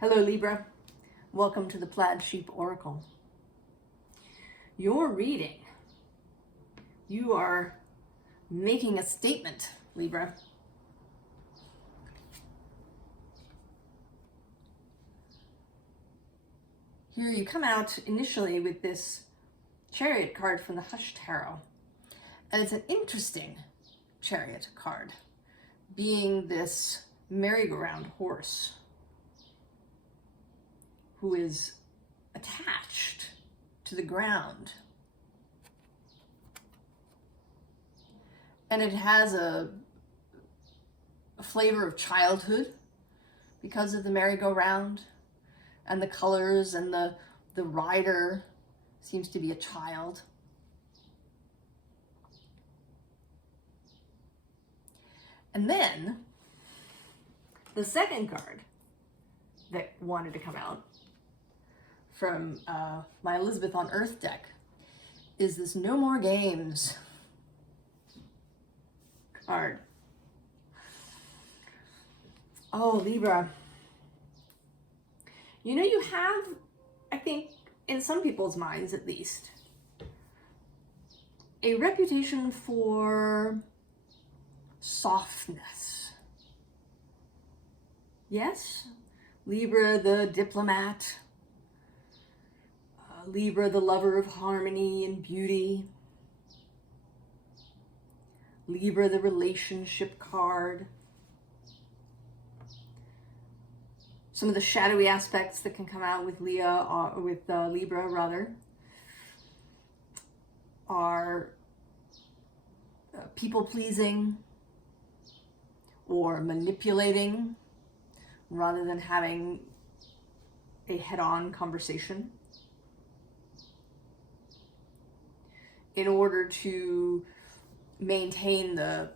Hello Libra, welcome to the Plaid Sheep Oracle. Your reading, you are making a statement, Libra. Here you come out initially with this Chariot card from the Hush Tarot, and it's an interesting Chariot card, being this merry-go-round horse who is attached to the ground. And it has a flavor of childhood because of the merry-go-round and the colors, and the rider seems to be a child. And then the second card that wanted to come out from my Elisabeth on Earth deck is this No More Games card. Oh, Libra. You know, you have, I think, in some people's minds at least, a reputation for softness. Yes? Libra, the diplomat. Libra, the lover of harmony and beauty. Libra, the relationship card. Some of the shadowy aspects that can come out with Libra rather, are people-pleasing or manipulating rather than having a head-on conversation in order to maintain the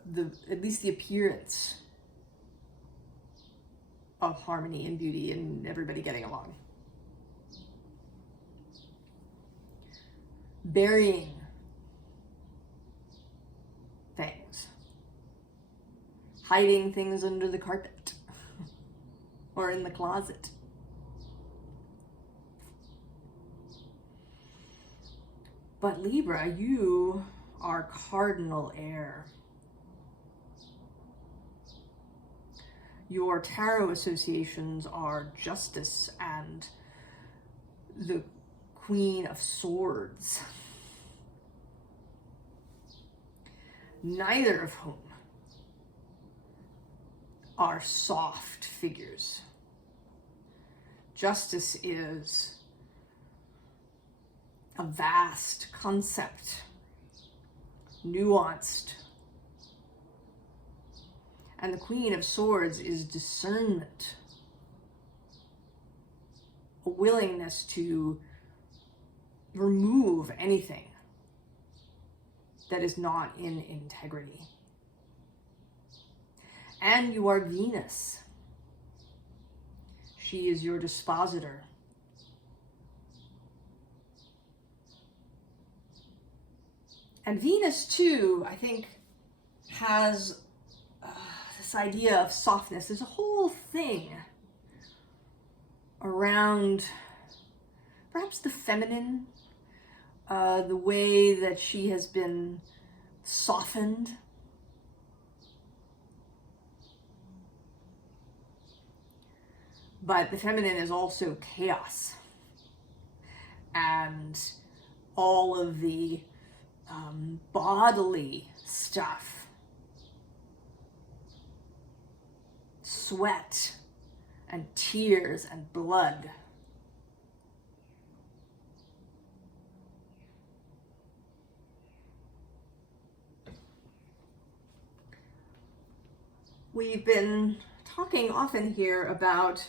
at least the appearance of harmony and beauty and everybody getting along. Burying things. Hiding things under the carpet or in the closet. But Libra, you are cardinal air. Your tarot associations are Justice and the Queen of Swords, neither of whom are soft figures. Justice is a vast concept, nuanced. And the Queen of Swords is discernment, a willingness to remove anything that is not in integrity. And you are Venus. She is your dispositor. And Venus, too, I think, has this idea of softness. There's a whole thing around perhaps the feminine, the way that she has been softened. But the feminine is also chaos. And all of the bodily stuff, sweat and tears and blood. We've been talking often here about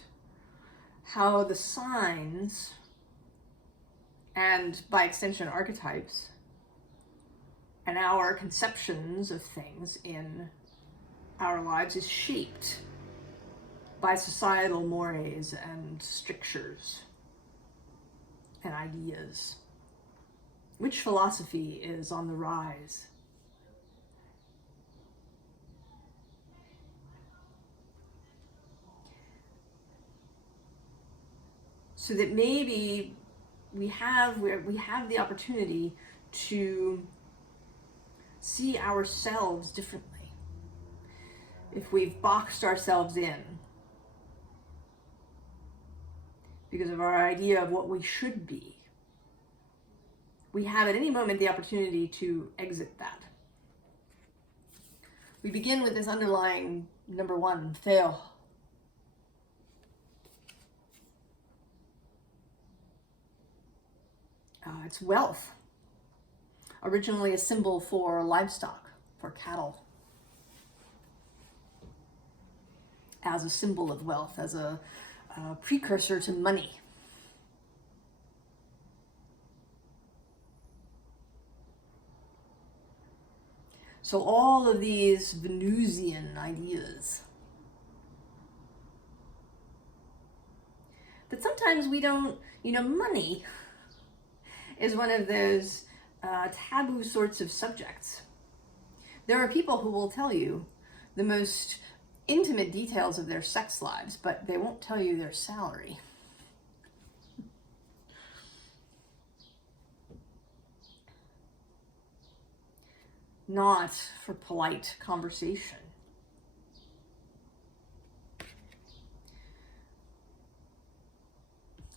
how the signs, and by extension archetypes, and our conceptions of things in our lives is shaped by societal mores and strictures and ideas. Which philosophy is on the rise? so that maybe we have the opportunity to see ourselves differently. If we've boxed ourselves in because of our idea of what we should be, we have at any moment the opportunity to exit that. We begin with this underlying number one, fail. It's wealth. Originally a symbol for livestock, for cattle. As a symbol of wealth, as a precursor to money. So all of these Venusian ideas that sometimes we don't, money is one of those taboo sorts of subjects. There are people who will tell you the most intimate details of their sex lives, but they won't tell you their salary. Not for polite conversation.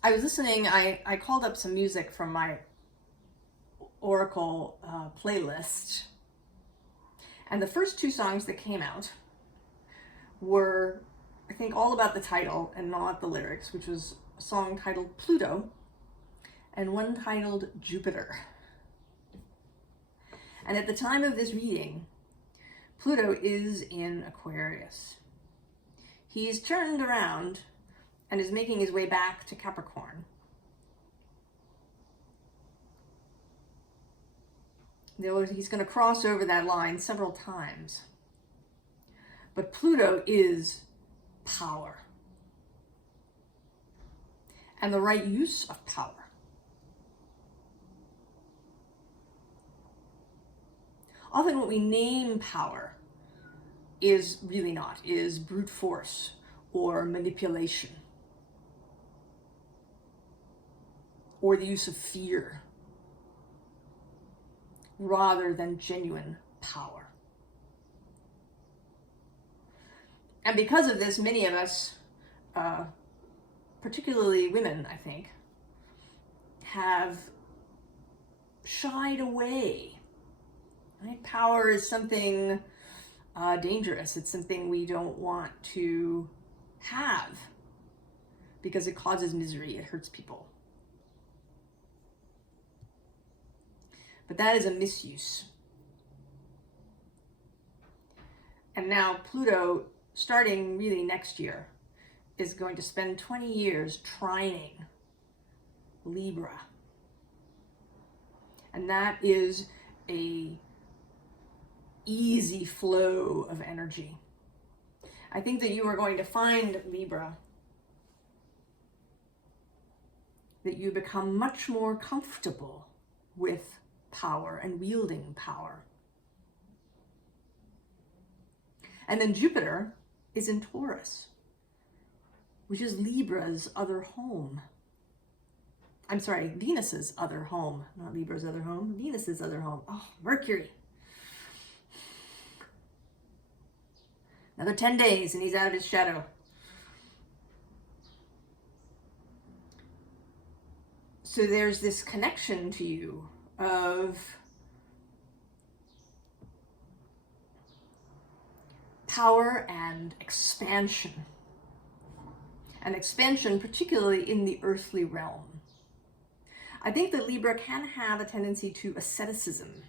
I was listening, I called up some music from my Oracle playlist, and the first two songs that came out were, I think, all about the title and not the lyrics, which was a song titled Pluto and one titled Jupiter. And at the time of this reading, Pluto is in Aquarius. He's turned around and is making his way back to Capricorn. He's going to cross over that line several times. But Pluto is power. And the right use of power. Often what we name power is really not, is brute force or manipulation. Or the use of fear. Rather than genuine power. And because of this, many of us, particularly women, I think, have shied away. Right? Power is something dangerous. It's something we don't want to have because it causes misery. It hurts people. But that is a misuse. And now Pluto, starting really next year, is going to spend 20 years trining Libra. And that is a easy flow of energy. I think that you are going to find, Libra, that you become much more comfortable with power and wielding power. And then Jupiter is in Taurus, which is Libra's other home. I'm sorry, Venus's other home, not Libra's other home, Venus's other home. Oh, Mercury. Another 10 days and he's out of his shadow. So there's this connection to you of power and expansion. And expansion, particularly in the earthly realm. I think that Libra can have a tendency to asceticism.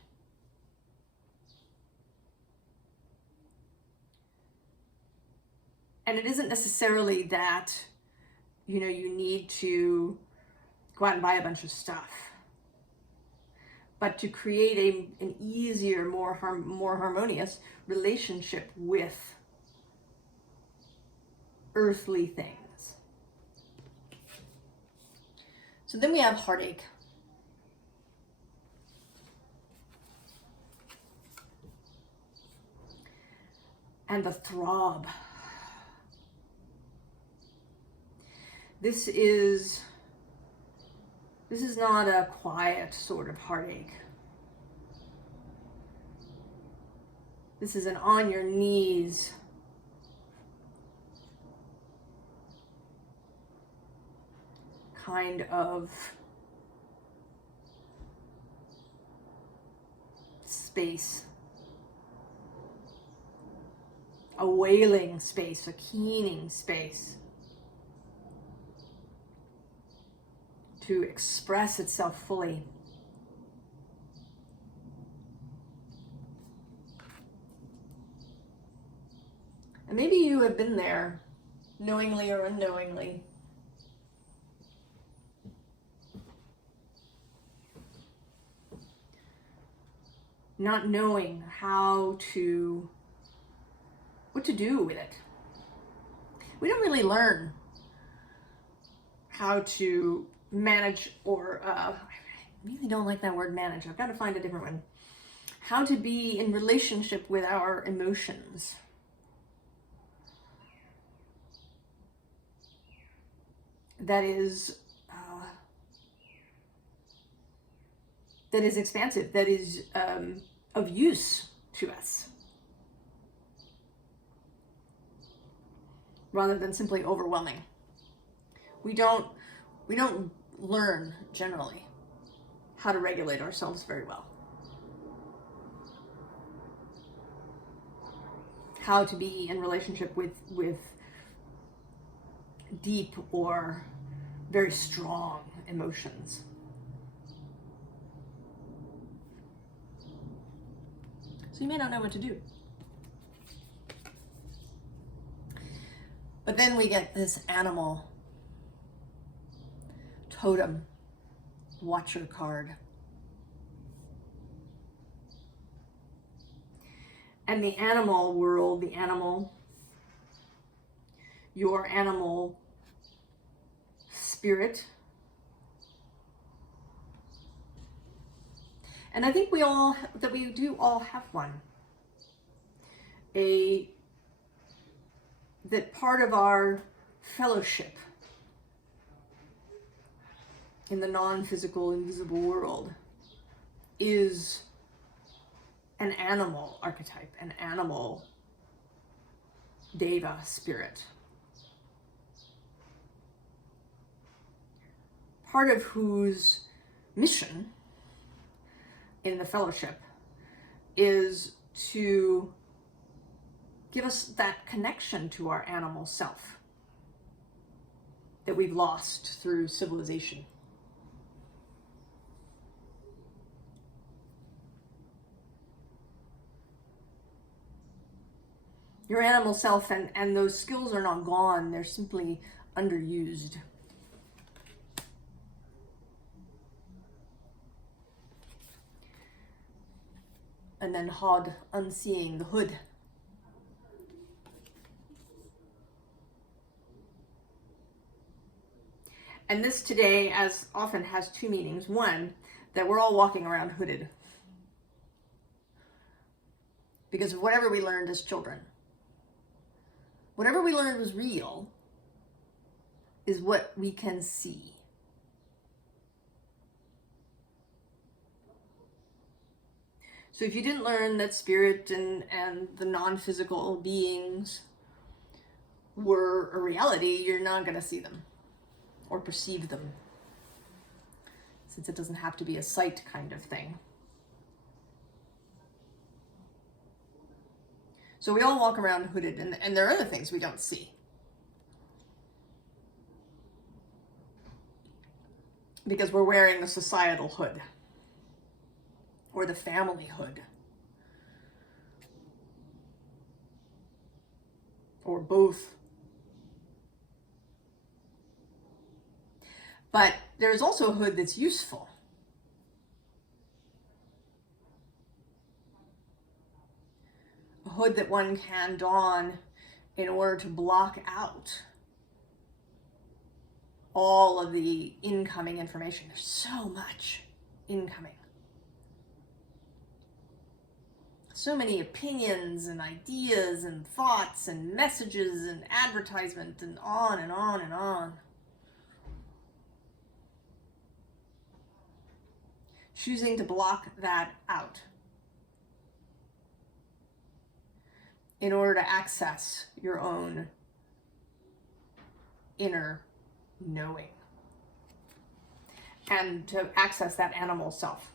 And it isn't necessarily that, you need to go out and buy a bunch of stuff. But to create an easier, more harmonious relationship with earthly things. So then we have heartache. And the throb. This is This is not a quiet sort of heartache. This is an on your knees kind of space. A wailing space, a keening space to express itself fully. And maybe you have been there, knowingly or unknowingly. Not knowing what to do with it. We don't really learn how to manage, or I really don't like that word manage. I've got to find a different one. How to be in relationship with our emotions. That is expansive, that is of use to us, rather than simply overwhelming. We don't learn generally how to regulate ourselves very well. How to be in relationship with deep or very strong emotions. So you may not know what to do. But then we get this animal totem watcher card. And the animal world, your animal spirit. And I think we do all have one. That part of our fellowship in the non-physical, invisible world is an animal archetype, an animal deva spirit. Part of whose mission in the fellowship is to give us that connection to our animal self that we've lost through civilization. Your animal self and those skills are not gone, they're simply underused. And then Hod unseeing the hood. And this today, as often, has two meanings. One, that we're all walking around hooded. Because of whatever we learned as children. Whatever we learned was real is what we can see. So if you didn't learn that spirit and the non-physical beings were a reality, you're not going to see them or perceive them, since it doesn't have to be a sight kind of thing. So we all walk around hooded, and there are other things we don't see. Because we're wearing the societal hood. Or the family hood. Or both. But there's also a hood that's useful. A hood that one can don in order to block out all of the incoming information. There's so much incoming. So many opinions and ideas and thoughts and messages and advertisement and on and on and on. choosing to block that out in order to access your own inner knowing and to access that animal self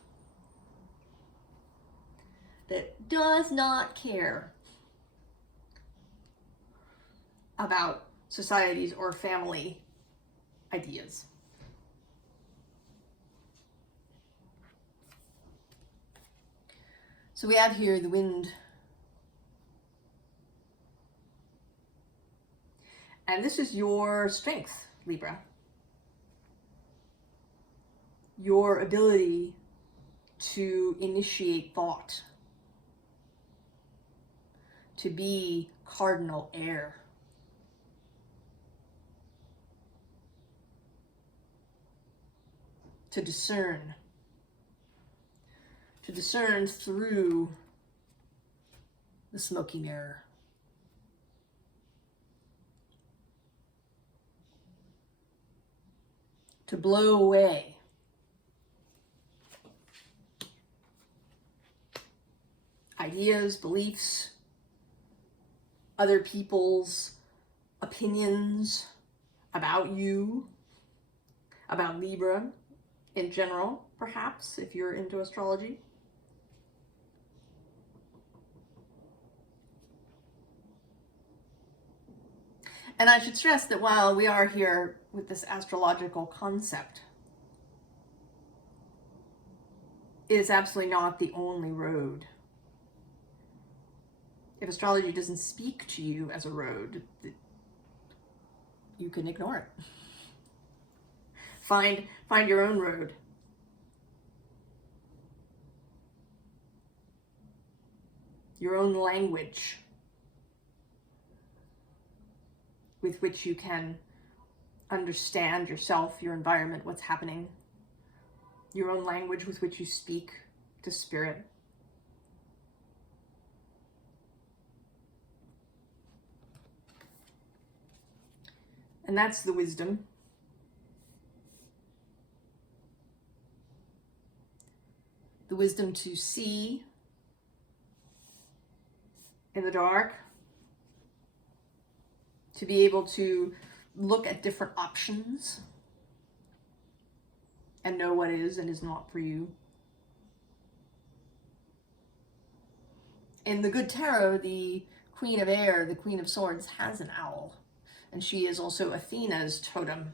that does not care about society's or family ideas. So we have here the wind. And this is your strength, Libra. Your ability to initiate thought, to be cardinal air. To discern through the smoky mirror. To blow away ideas, beliefs, other people's opinions about you, about Libra in general, perhaps, if you're into astrology. And I should stress that while we are here with this astrological concept, it is absolutely not the only road. If astrology doesn't speak to you as a road, you can ignore it. Find your own road. Your own language with which you can understand yourself, your environment, what's happening. Your own language with which you speak to spirit. And that's the wisdom. The wisdom to see in the dark, to be able to look at different options and know what is and is not for you. In the Good Tarot, the Queen of Air, the Queen of Swords, has an owl, and she is also Athena's totem.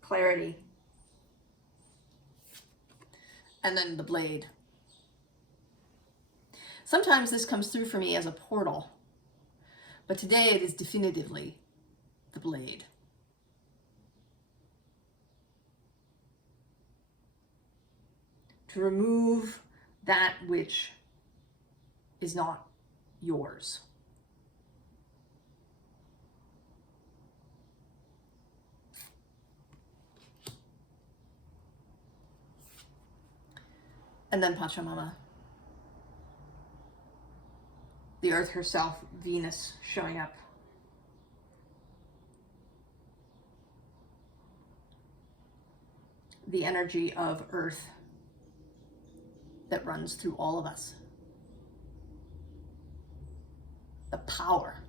Clarity. And then the blade. Sometimes this comes through for me as a portal, but today it is definitively the blade. To remove that which is not yours. And then Pachamama. The earth herself, Venus, showing up. The energy of earth that runs through all of us. The power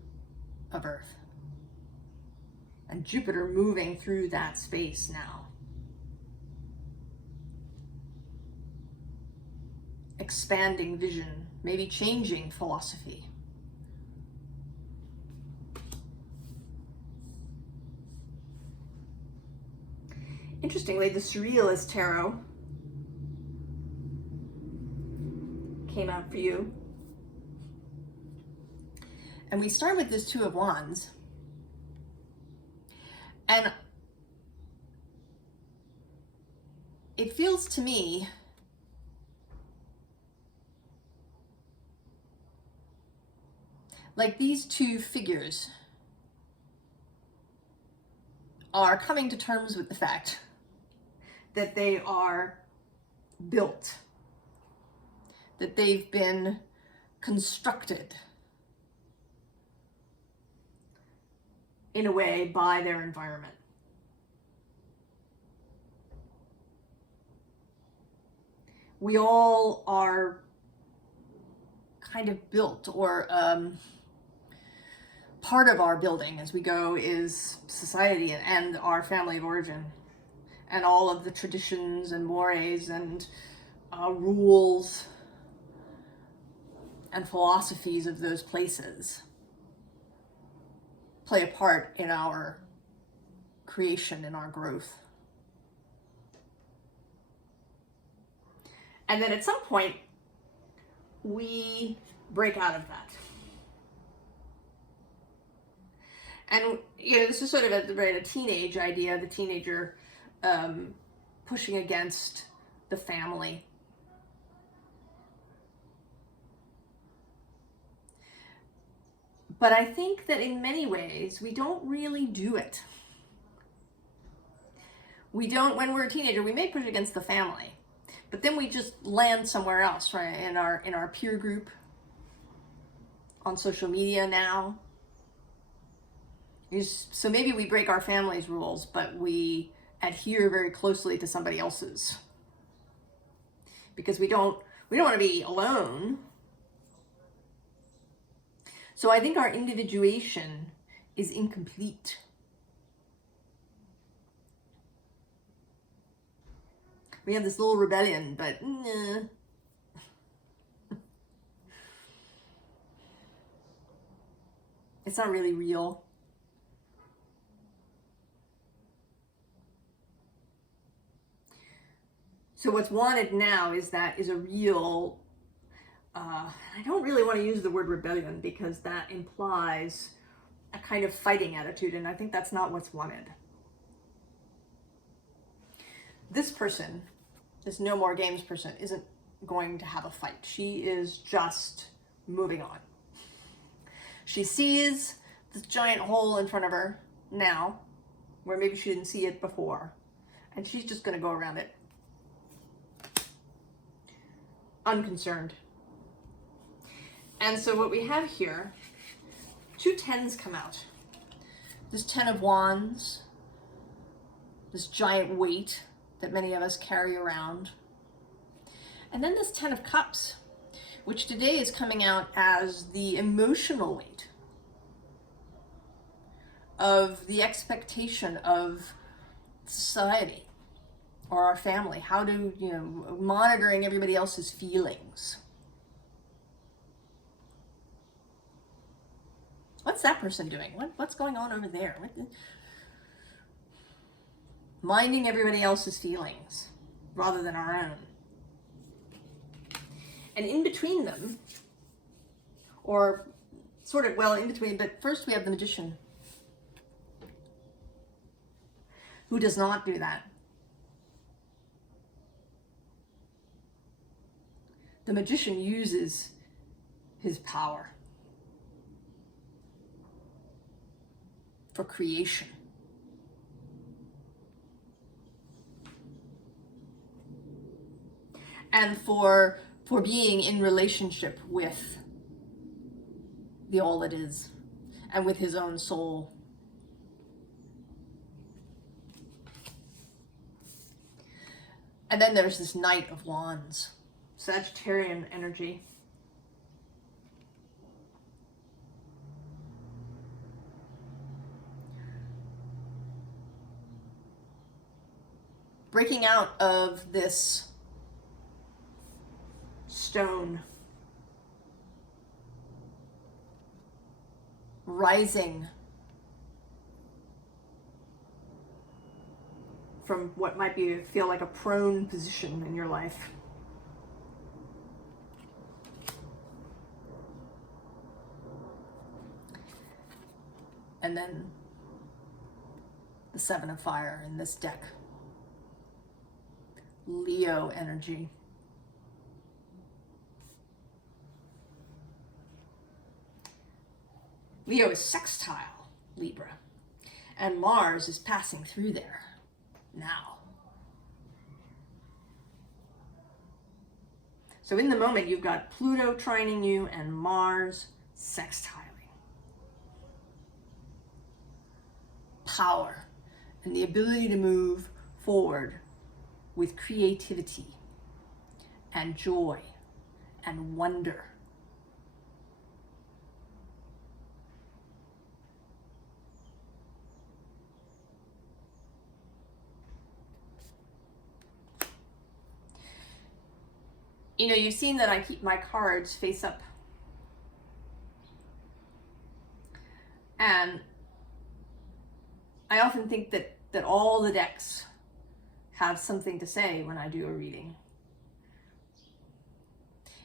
of earth. And Jupiter moving through that space now. Expanding vision, maybe changing philosophy. Interestingly, the Surrealist Tarot came out for you. And we start with this Two of Wands. And it feels to me like these two figures are coming to terms with the fact that they are built, that they've been constructed in a way by their environment. We all are kind of built, or part of our building as we go is society and our family of origin, and all of the traditions and mores and rules and philosophies of those places play a part in our creation, in our growth. And then at some point, we break out of that. And, you know, this is sort of a teenage idea, the teenager pushing against the family. But I think that in many ways, we don't really do it. We don't, when we're a teenager, we may push against the family, but then we just land somewhere else, right? In our peer group, on social media now. So maybe we break our family's rules, but we adhere very closely to somebody else's, because we don't want to be alone. So I think our individuation is incomplete. We have this little rebellion, but nah. It's not really real. So what's wanted now is a real, I don't really want to use the word rebellion, because that implies a kind of fighting attitude, and I think that's not what's wanted. This person, this no more games person, isn't going to have a fight. She is just moving on. She sees this giant hole in front of her now, where maybe she didn't see it before, and she's just going to go around it. Unconcerned. And so what we have here, 2 10s come out. This 10 of Wands, this giant weight that many of us carry around. And then this 10 of Cups, which today is coming out as the emotional weight of the expectation of society or our family. How to, monitoring everybody else's feelings. What's that person doing? What's going on over there? Minding everybody else's feelings rather than our own. And in between them, or sort of, well, in between, but first we have the Magician, who does not do that. The Magician uses his power for creation. And for being in relationship with the all that is, and with his own soul. And then there's this Knight of Wands, Sagittarian energy. Breaking out of this stone, rising from what might feel like a prone position in your life. And then the 7 of Fire in this deck. Leo energy. Leo is sextile Libra, and Mars is passing through there now. So in the moment, you've got Pluto trining you and Mars sextiling. power and the ability to move forward with creativity and joy and wonder. You know, you've seen that I keep my cards face up. And I often think that all the decks have something to say when I do a reading.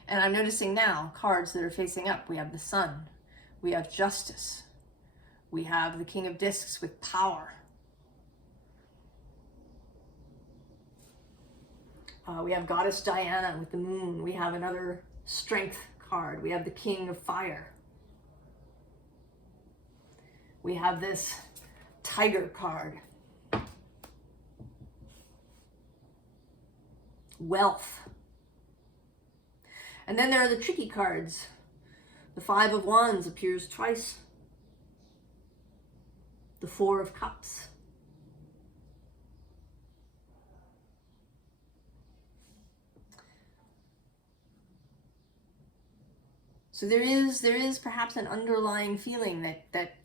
And I'm noticing now cards that are facing up. We have the Sun, we have Justice, we have the King of Discs with power. We have Goddess Diana with the Moon. We have another Strength card. We have the King of Fire. We have this Tiger card. Wealth. And then there are the tricky cards. The Five of Wands appears twice. The Four of Cups. So there is perhaps an underlying feeling that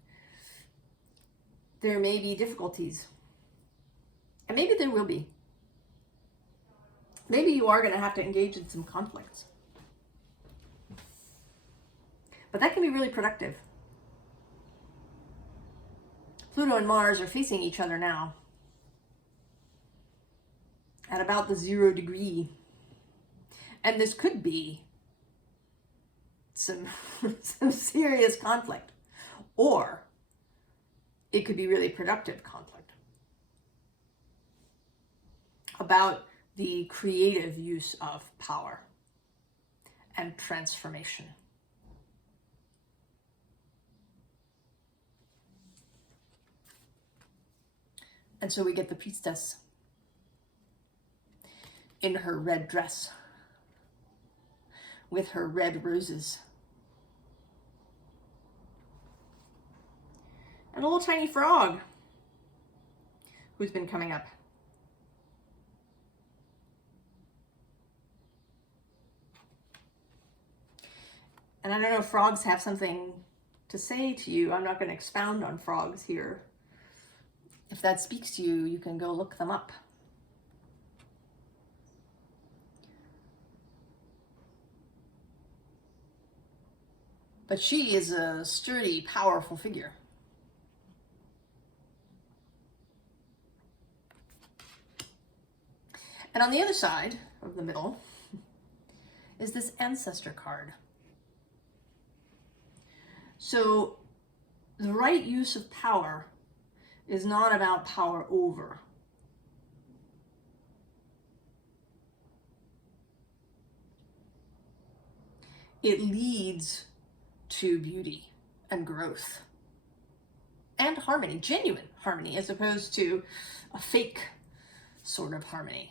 there may be difficulties. And maybe there will be. Maybe you are going to have to engage in some conflicts. But that can be really productive. Pluto and Mars are facing each other now at about the 0 degree. And this could be some serious conflict, or it could be really productive conflict about the creative use of power and transformation. And so we get the Priestess in her red dress with her red roses. And a little tiny frog who's been coming up. And I don't know if frogs have something to say to you. I'm not going to expound on frogs here. If that speaks to you, you can go look them up. But she is a sturdy, powerful figure. And on the other side of the middle is this Ancestor card. So the right use of power is not about power over. It leads to beauty and growth and harmony, genuine harmony, as opposed to a fake sort of harmony.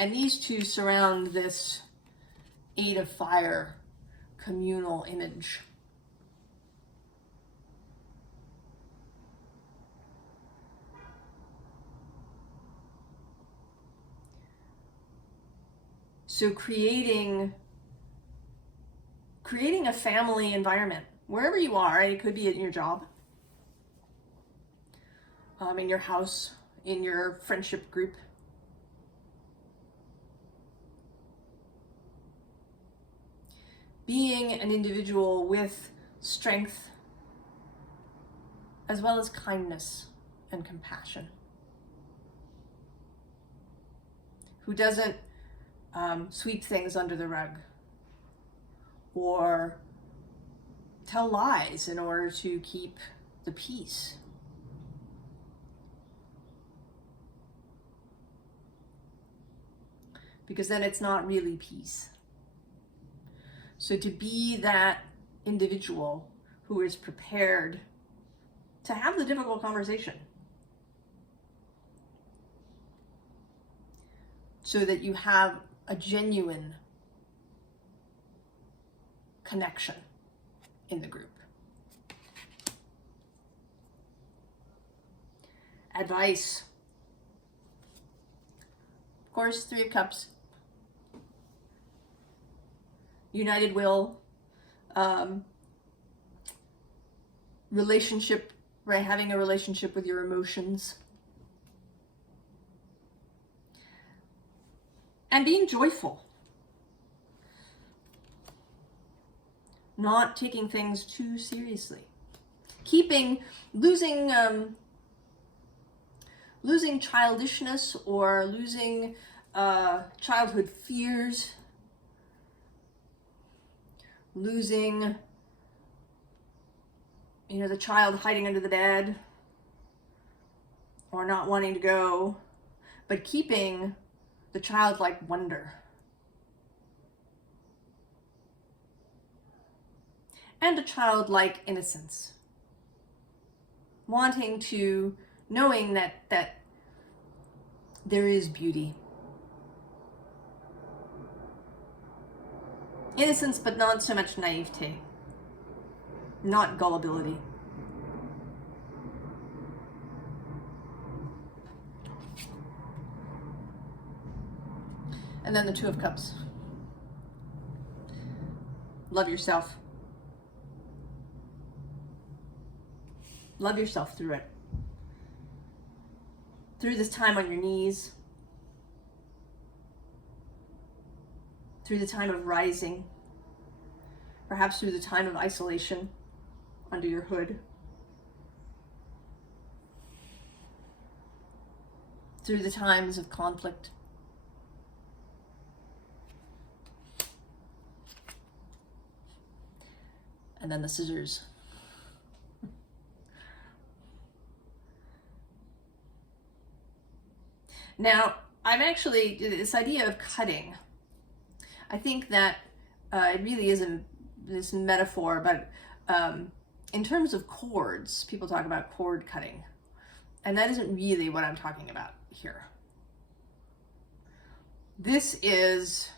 And these two surround this 8 of Fire communal image. So creating a family environment, wherever you are, it could be in your job, in your house, in your friendship group. Being an individual with strength, as well as kindness and compassion, who doesn't sweep things under the rug or tell lies in order to keep the peace. Because then it's not really peace. So to be that individual who is prepared to have the difficult conversation, so that you have a genuine connection in the group. Advice. Of course, Three of Cups. United will. Relationship, right? Having a relationship with your emotions. And being joyful. Not taking things too seriously. Losing childishness or losing childhood fears. Losing, the child hiding under the bed or not wanting to go, but keeping the childlike wonder. And a childlike innocence. Knowing that there is beauty. Innocence, but not so much naivete. Not gullibility. And then the Two of Cups. Love yourself. Love yourself through it. Through this time on your knees. Through the time of rising. Perhaps through the time of isolation under your hood. Through the times of conflict. And then the Scissors. Now, this idea of cutting, I think that it really is this metaphor, but in terms of cords, people talk about cord cutting, and that isn't really what I'm talking about here. This is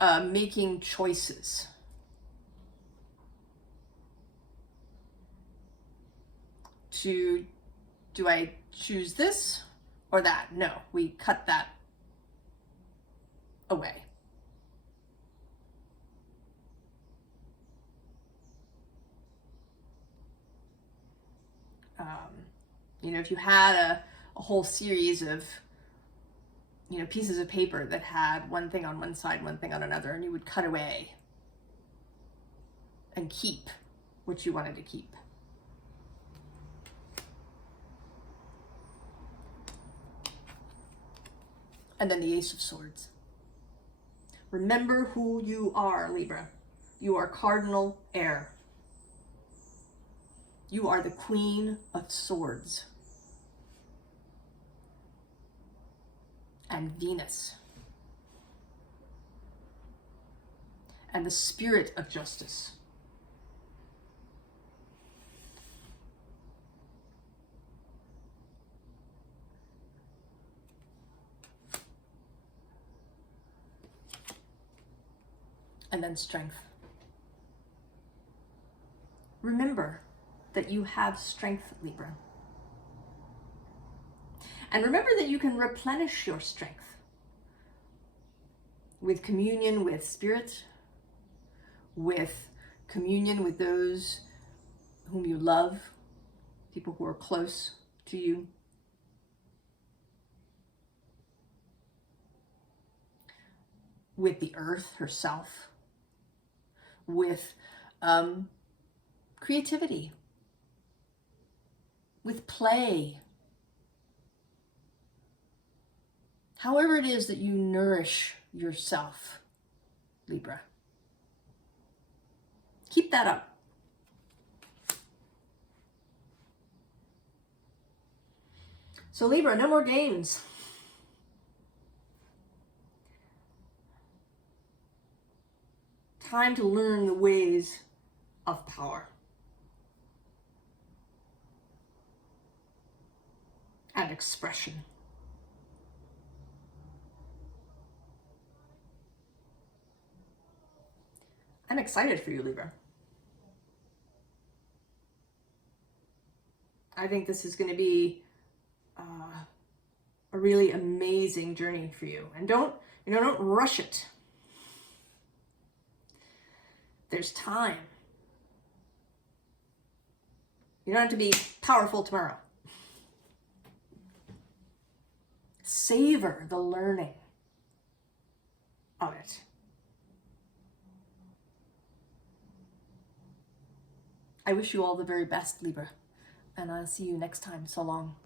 making choices. Do I choose this or that? No, we cut that away. If you had a whole series of, pieces of paper that had one thing on one side, one thing on another, and you would cut away and keep what you wanted to keep. And then the Ace of Swords. Remember who you are, Libra. You are cardinal heir. You are the Queen of Swords. And Venus. And the spirit of justice. And then strength. Remember that you have strength, Libra. And remember that you can replenish your strength with communion with spirit, with communion with those whom you love, people who are close to you. With the earth herself, with creativity, with play. However it is that you nourish yourself, Libra. Keep that up. So Libra, no more games. Time to learn the ways of power. And expression. I'm excited for you, Libra. I think this is going to be a really amazing journey for you. And don't rush it. There's time. You don't have to be powerful tomorrow. Savor the learning of it. I wish you all the very best, Libra, and I'll see you next time. So long.